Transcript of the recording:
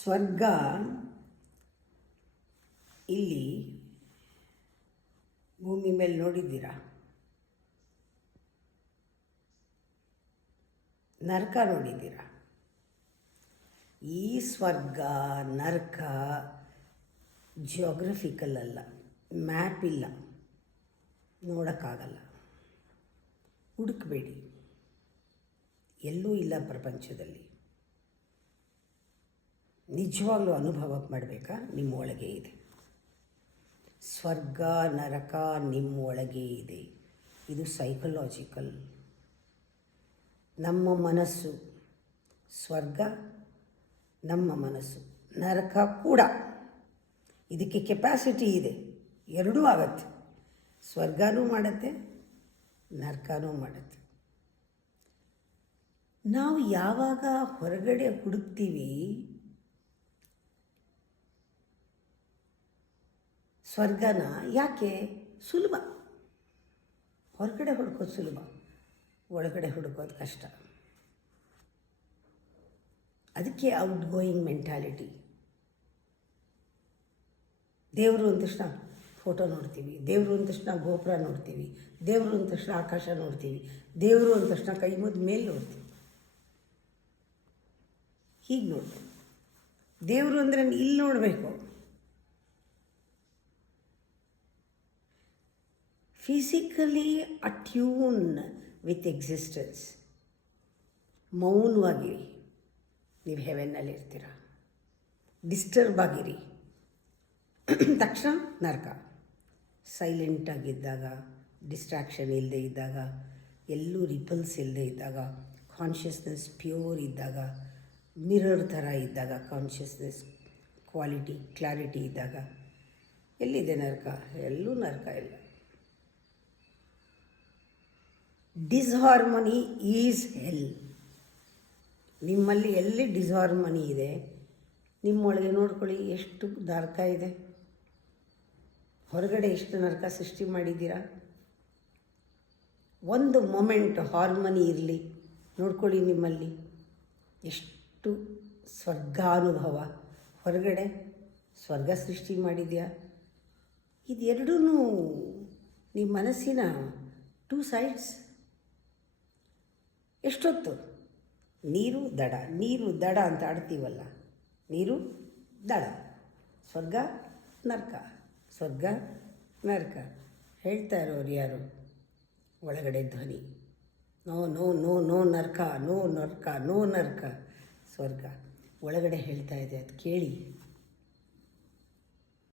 ಸ್ವರ್ಗ ಇಲ್ಲಿ ಭೂಮಿ ಮೇಲೆ ನೋಡಿದ್ದೀರಾ? ನರಕ ನೋಡಿದ್ದೀರಾ? ಈ ಸ್ವರ್ಗ ನರಕ ಜಿಯೋಗ್ರಫಿಕಲ್ ಅಲ್ಲ, ಮ್ಯಾಪ್ ಇಲ್ಲ, ನೋಡೋಕ್ಕಾಗಲ್ಲ. ಹುಡುಕಬೇಡಿ, ಎಲ್ಲೂ ಇಲ್ಲ ಪ್ರಪಂಚದಲ್ಲಿ. ನಿಜವಾಗ್ಲೂ ಅನುಭವ ಮಾಡಬೇಕಾ? ನಿಮ್ಮ ಒಳಗೆ ಇದೆ. ಸ್ವರ್ಗ ನರಕ ನಿಮ್ಮ ಒಳಗೆ ಇದೆ. ಇದು ಸೈಕಲಾಜಿಕಲ್. ನಮ್ಮ ಮನಸ್ಸು ಸ್ವರ್ಗ, ನಮ್ಮ ಮನಸ್ಸು ನರಕ ಕೂಡ. ಇದಕ್ಕೆ ಕೆಪಾಸಿಟಿ ಇದೆ, ಎರಡೂ ಆಗತ್ತೆ. ಸ್ವರ್ಗನೂ ಮಾಡುತ್ತೆ, ನರಕನೂ ಮಾಡುತ್ತೆ. ನಾವು ಯಾವಾಗ ಹೊರಗಡೆ ಹುಡುಕ್ತೀವಿ, ಸ್ವರ್ಗನ ಯಾಕೆ ಸುಲಭ, ಹೊರಗಡೆ ಹುಡುಕೋದು ಸುಲಭ, ಒಳಗಡೆ ಹುಡುಕೋದು ಕಷ್ಟ. ಅದಕ್ಕೆ ಔಟ್ ಗೋಯಿಂಗ್ ಮೆಂಟಾಲಿಟಿ. ದೇವರು ಅಂದ ತಕ್ಷಣ ಫೋಟೋ ನೋಡ್ತೀವಿ, ದೇವರು ಅಂದ ತಕ್ಷಣ ಗೋಪುರ ನೋಡ್ತೀವಿ, ದೇವರು ಅಂದ ತಕ್ಷಣ ಆಕಾಶ ನೋಡ್ತೀವಿ, ದೇವರು ಅಂದ ತಕ್ಷಣ ಕೈ ಮುಗಿದ ಮೇಲೆ ನೋಡ್ತೀವಿ. ಹೀಗೆ ನೋಡ್ತೀವಿ. ದೇವರು ಅಂದರೆ ಇಲ್ಲಿ ನೋಡಬೇಕು. Physically attune with existence. ಮೌನವಾಗಿರಿ, ನೀವು ಹೆವೆನ್ನಲ್ಲಿ ಇರ್ತೀರ. ಡಿಸ್ಟರ್ಬ್ ಆಗಿರಿ, ತಕ್ಷಣ ನರಕ. ಸೈಲೆಂಟಾಗಿದ್ದಾಗ, ಡಿಸ್ಟ್ರಾಕ್ಷನ್ ಇಲ್ಲದೆ ಇದ್ದಾಗ, ಎಲ್ಲೂ ರಿಪಲ್ಸ್ ಇಲ್ಲದೆ ಇದ್ದಾಗ, ಕಾನ್ಷಿಯಸ್ನೆಸ್ ಪ್ಯೂರ್ ಇದ್ದಾಗ, ಮಿರರ್ ಥರ ಇದ್ದಾಗ, ಕಾನ್ಷಿಯಸ್ನೆಸ್ ಕ್ಲಾರಿಟಿ ಇದ್ದಾಗ ಎಲ್ಲಿದೆ ನರಕ? ಎಲ್ಲೂ ನರಕ ಇಲ್ಲ. ಡಿಸ್ಹಾರ್ಮನಿ ಈಸ್ ಹೆಲ್. ನಿಮ್ಮಲ್ಲಿ ಎಲ್ಲಿ ಡಿಸ್ಹಾರ್ಮನಿ ಇದೆ, ನಿಮ್ಮೊಳಗೆ ನೋಡ್ಕೊಳ್ಳಿ ಎಷ್ಟು ನರಕ ಇದೆ. ಹೊರಗಡೆ ಎಷ್ಟು ನರಕ ಸೃಷ್ಟಿ ಮಾಡಿದ್ದೀರಾ. ಒಂದು ಮೊಮೆಂಟ್ ಹಾರ್ಮನಿ ಇರಲಿ, ನೋಡ್ಕೊಳ್ಳಿ ನಿಮ್ಮಲ್ಲಿ ಎಷ್ಟು ಸ್ವರ್ಗಾನುಭವ. ಹೊರಗಡೆ ಸ್ವರ್ಗ ಸೃಷ್ಟಿ ಮಾಡಿದೆಯಾ? ಇದೆರಡೂ ನಿಮ್ಮ ಮನಸ್ಸಿನ ಟೂ ಸೈಡ್ಸ್. ಎಷ್ಟೊತ್ತು ನೀರು ದಡ, ನೀರು ದಡ ಅಂತ ಆಡ್ತೀವಲ್ಲ, ನೀರು ದಡ, ಸ್ವರ್ಗ ನರಕ, ಸ್ವರ್ಗ ನರಕ. ಹೇಳ್ತಾ ಇರೋರು ಯಾರು? ಒಳಗಡೆ ಧ್ವನಿ. ನೋ ನೋ ನೋ ನೋ ನರಕ, ನೋ ನರಕ, ನೋ ನರಕ, ಸ್ವರ್ಗ ಒಳಗಡೆ ಹೇಳ್ತಾ ಇದೆ. ಅದು ಕೇಳಿ.